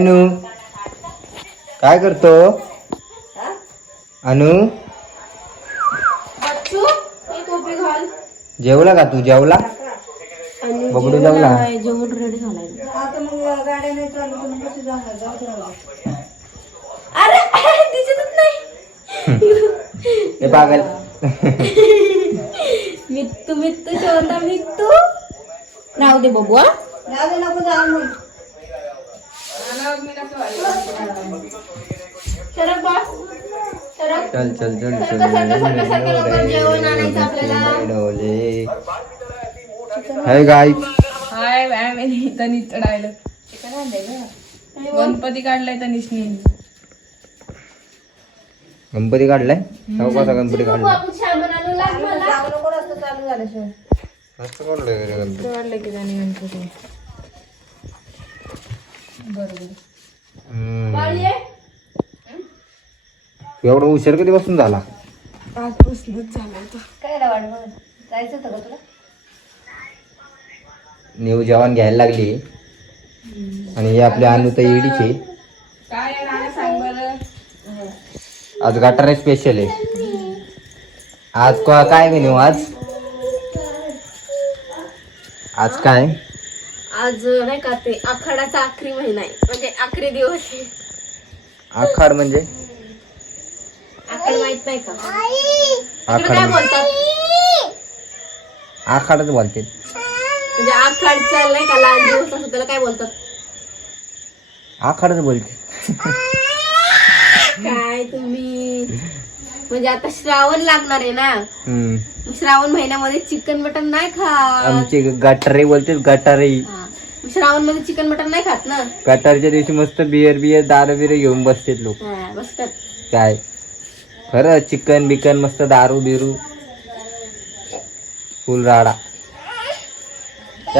अनु काय करतो? अनु जेवला का तू? जेवला? बबडू जेवला? जेवण रेडी झालाय. आता मग गाड्या नाही चालू तर मग कशी जाणार? अरे दिसतच नाही. हे पागल. मित्तू मित्तू शोधा मित्तू. राहू दे बबू. राहू दे नको जाऊ मग. चल चल चल चल. हाय गाय. हाय मॅम तनी चढायला गणपती काढलाय तनिषनी. गणपती काढलाय? कसा गणपती काढलाय? मस्त काढलाय रे गणपती. काढलं की त्याने गणपती. बरोबर. एवढा उशीर कधीपासून झाला? आजपासूनच झाला होता. काय जायचं होतं का तुला? न्यू जेवण घ्यायला लागली आणि हे आपले अनु तर इडीचे. काय आहे नाना सांग बरं. आज गटारे स्पेशल आहे. आज काय मेन्यू आज? आज काय? आज नाही का ते आखाडाचा आखरी महिना आहे, म्हणजे आखरी दिवस आहे. आखाड म्हणजे? आखाड माहित नाही का? आखाड काय बोलतात? आखाडच बोलते. म्हणजे आखाडचा नाही का लहान दिवस असतो त्याला काय बोलतात? आखाडच बोलते. काय तुम्ही म्हणजे आता श्रावण लागणार आहे ना. श्रावण महिन्यामध्ये चिकन मटन नाही खात. आमचे गटारे बोलते. गटारे. श्रावण मध्ये चिकन मटन नाही खात ना. गटारच्या दिवशी मस्त बियर दारू बिर घेऊन बसतेत लोक. बसतात काय खरं चिकन बिकन मस्त दारू बिरू फुल राडा.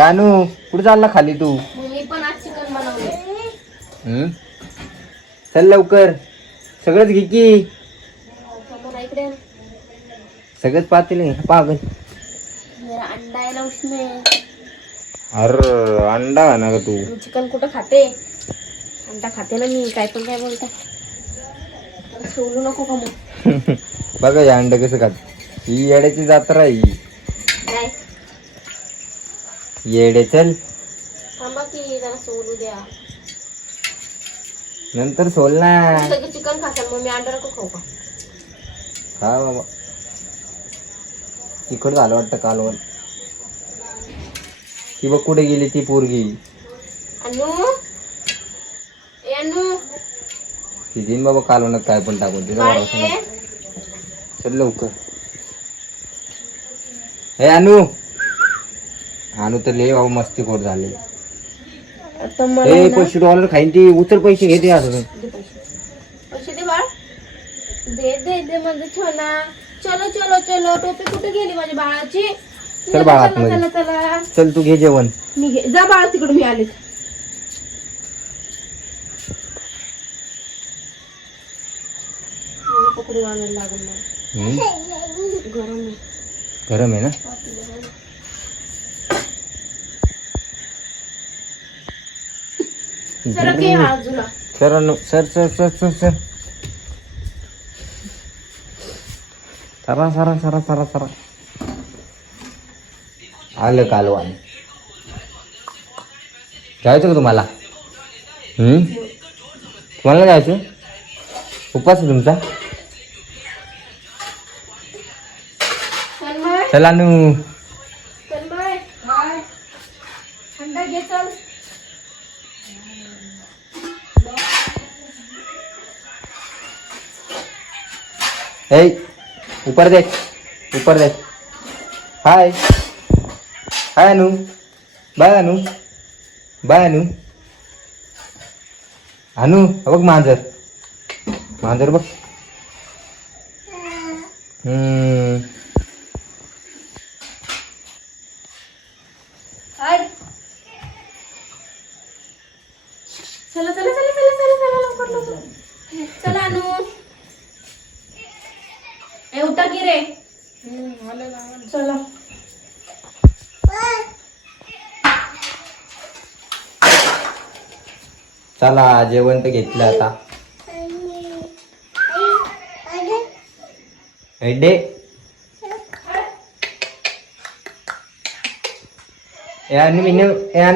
अनु कुठे चालला खाली तू? मी पण आज चिकन बनवले. चल लवकर. सगळंच घे की. इकडे सगळंच पाहतील पागल. अंडा आहे ना उसमे. अरे अंडा ना ग तू. चिकन कुठं खाते? अंडा खाते ना मी. काय पण काय बोलता. सोडू नको का मग. बघा या अंडा कसं खात. ही येड्याची जत्रा ही. काय येडे चल. थांबा की जरा सोडू द्या. नंतर सोल ना. सगळं चिकन खासाल मग मी अंडा नको खाऊ का? हा बाबा. तिकड झालं वाटतं कालवर. ती बघ कुठे गेली ती पोरगी. अनु ए अनु ती दिन बाबा कालवणात काय पण टाकून तिचा बाई ये. चल लवकर. हे अनु. अनु तर लय भाऊ मस्ती खोर झाले. आता मला ए ना- $5 खाईन ती. उतर पैसे घेते असं. दे पैसे. पैसे दे बाळ. दे दे दे म्हणजे छोना. चलो चलो चलो. टोपी कुठे गेली माझ्या बाळाची? चल बाळ आतमध्ये. चला चला. चल तू घे जेवण. मी घे जा बाळा तिकडून मी आले. पकडून आणायला लागेल मला. गरम आहे. गरम आहे ना. जरा घे बाजूला. सर अनु sir sir sir sir sir. सरा सरा सरा सरा सरा. आलं कालवान. जायचं का तुम्हाला? तुम्हाला जायचं? उपवास आहे तुमचा? चला अनु. चल बाय. अंडा घे चल. ए ऊपर देख. ऊपर देख. हाय हाय अनु. बाय अनु. बाय अनु. अनु बघ मांजर. मांजर बघ. चला चला चला चला चला चला लवकर लवकर. चला अनु. ए उठा की रे. चला. चला जेवण तर घेतलं आता. एडे याने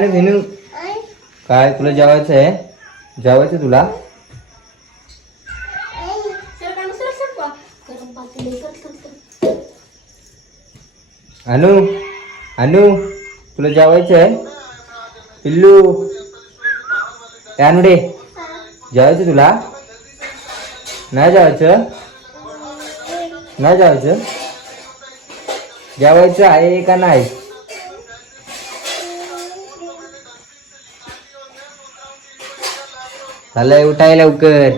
भिनू काय तुला जेवायचं आहे? जेवायचं तुला? अनु अनु तुला जेवायचं आहे? पिल्लू यानुडे जेवायचं तुला? नाही जेवायचं? नाही जेवायचं? जेवायचं आहे का नाही? झालंय उठाय लवकर.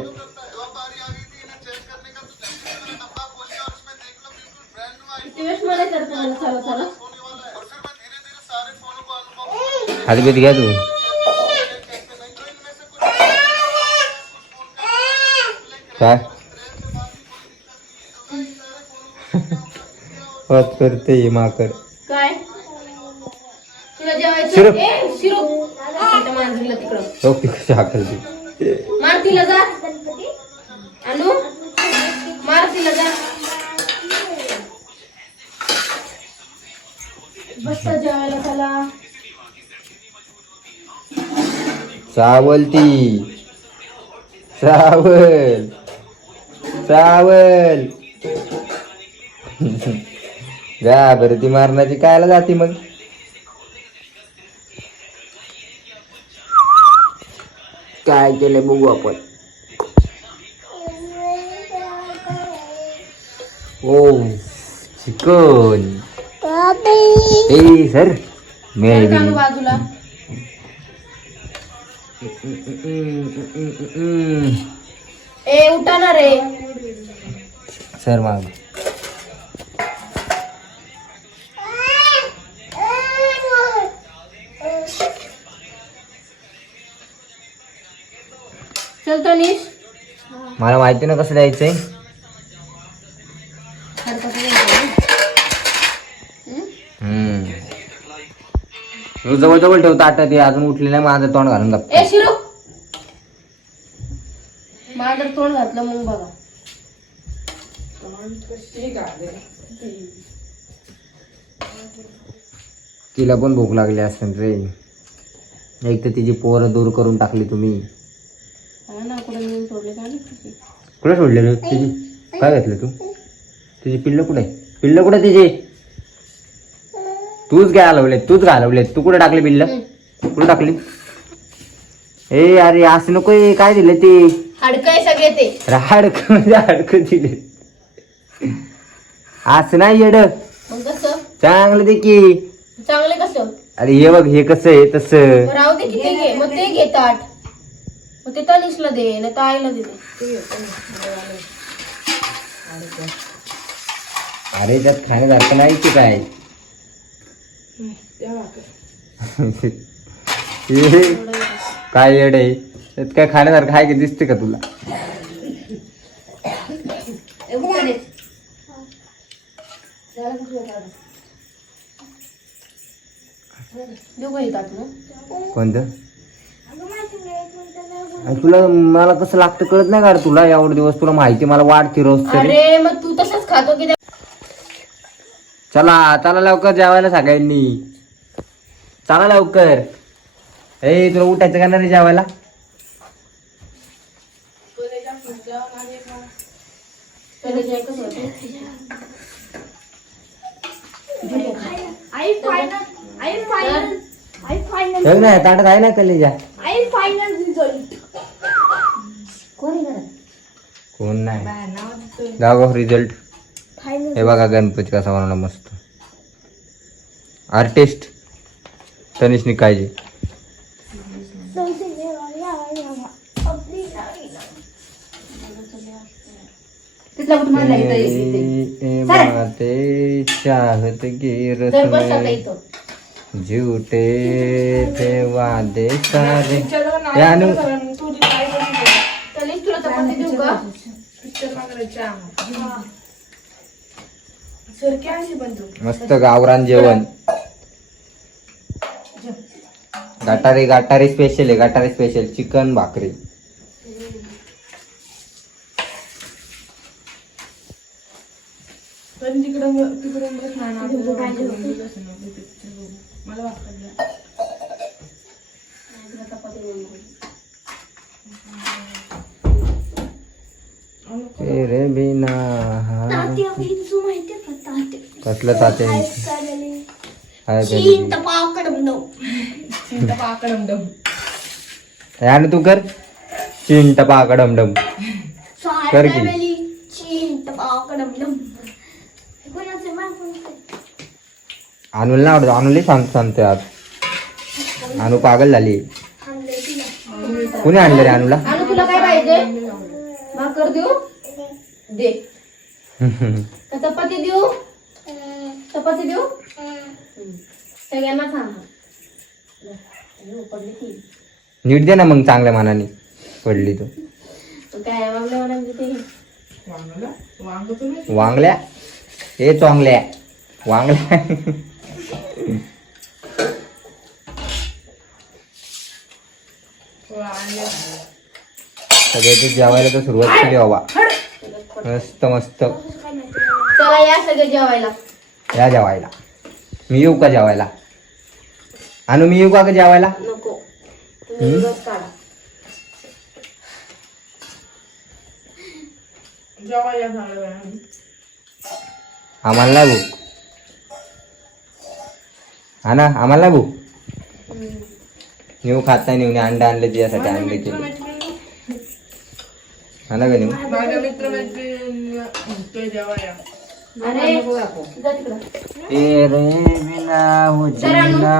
हात बीत घ्या तू. काय होत करते माकड? काय तुला शिरू. जेवायचं? शिरू मांजरीला तिकडं हो कशी हाकलते. मार तिला जा. अनु मार तिला जा. बसता जेवायला त्याला. चावल ती चावल चावल. जा बरं ती मारण्याची कायला जाते मग? काय केले बघू आपण. ओ चिकन. ए सर कानू बाजूला. ए उठा ना रे. सर माग. चल तनिष. मला माहिती ना कसं द्यायचंय. जवळ जवळ ठेवता आता ते अजून उठले नाही. माझं तोंड घालून गप्प. ए शिरू माझं तोंड घातलं मग बघा. तिला पण भूक लागली असेल रे. एक तर तिची पोरं दूर करून टाकली तुम्ही. कुठे सोडले रे तिची? काय घेतलं तू? तिची पिल्लं कुठे? पिल्लं कुठे तिची? तूच घालवले तूच घालवले. तू कुठे टाकली पिल्लं? कुठे टाकली? ए अरे असं नको. काय दिलं ते? हाडकं सगळे ते. हाडकं म्हणजे हाडकं दिले. असं नाही येड. मग कसं चांगलं दे की. चांगले कसं? अरे हे बघ हे कसं आहे तसं. राहू दे की ते घे. मग ते घे ताट. मग ते तनिषला दे ना ताईला दे. अरे त्यात खाण्यासारखं नाही की काय? हे काय येड आहे त्यात? काय खाण्यासारखं आहे की? दिसते का तुला? कोणतं? तुला मला कसं लागतं कळत नाही का तुला? एवढे दिवस तुला माहिती मला वाढते रोज तरी. अरे मग तू तसंच खातो की. चला चला लवकर जेवायला सगळ्यांनी. चला लवकर. ए तुला उठायचं का नाही जेवायला? नाही ताटात आहे ना कलेजा. कोण नाही. गाव रिझल्ट. हे बघा गणपती कसा बनवला मस्त. आर्टिस्ट तनिषनी काळजी. चाहत गे रस्म झूठे थे वादे सारे. यानु मस्त गावरान जेवण. गाटारी गाटारी स्पेशल आहे, गाटारी स्पेशल चिकन भाकरी. पण तिकडून बस ना मला वाटतं तेरे बिना कसलं ताते हाय चीन तपाकडम नो पाकडम दम यानं तू कर चिन टपा कडमडम कर की. चीन तपाकडम नो कोणाचे मान अनुला आवडतो, अनुला सांगते आज. अनु पागल झाली. कुणी आणलं रे अनुला? अनु तुला काय पाहिजे? भाकर देऊ दे. का चपाती देऊ? चपाती देऊ? सगळ्यांना सांग. नीट दे ना मग चांगल्या मानाने पडली तू. तू काय वागल्या म्हणायचं ते वांग तुम्ही वांगल्या हे चांगल्या वांगल्या. सगळ्याच जेवायला तर सुरुवात केली बाबा. मस्त मस्त चला या सगळे जेवायला. या जेवायला. मी येऊ का जेवायला? अनु मी येऊ का जेवायला? नको तुम्ही दिवस काढा. जेव्हा या झालं आम्हाला नाही भूक. हा ना आम्हाला नाही भूक. नेऊ खात नाही. नेऊन अंडे आणले तिच्यासाठी अंडे केले. हा ना ग नेऊ. माझ्या मित्रमैत्रिणी म्हणतोय जेव्हा या अरे जा तिकडं. तेरे बिना हो जीना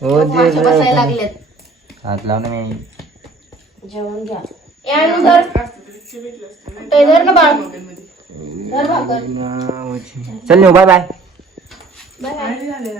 हो मासे बसायला दिल. लागलेत. हात लाव ना मी. जेवण घ्या. या अनु धर. ते धर ना बाळ. धर भाकर. चल नेऊ बाय बाय. Bye bye. झाले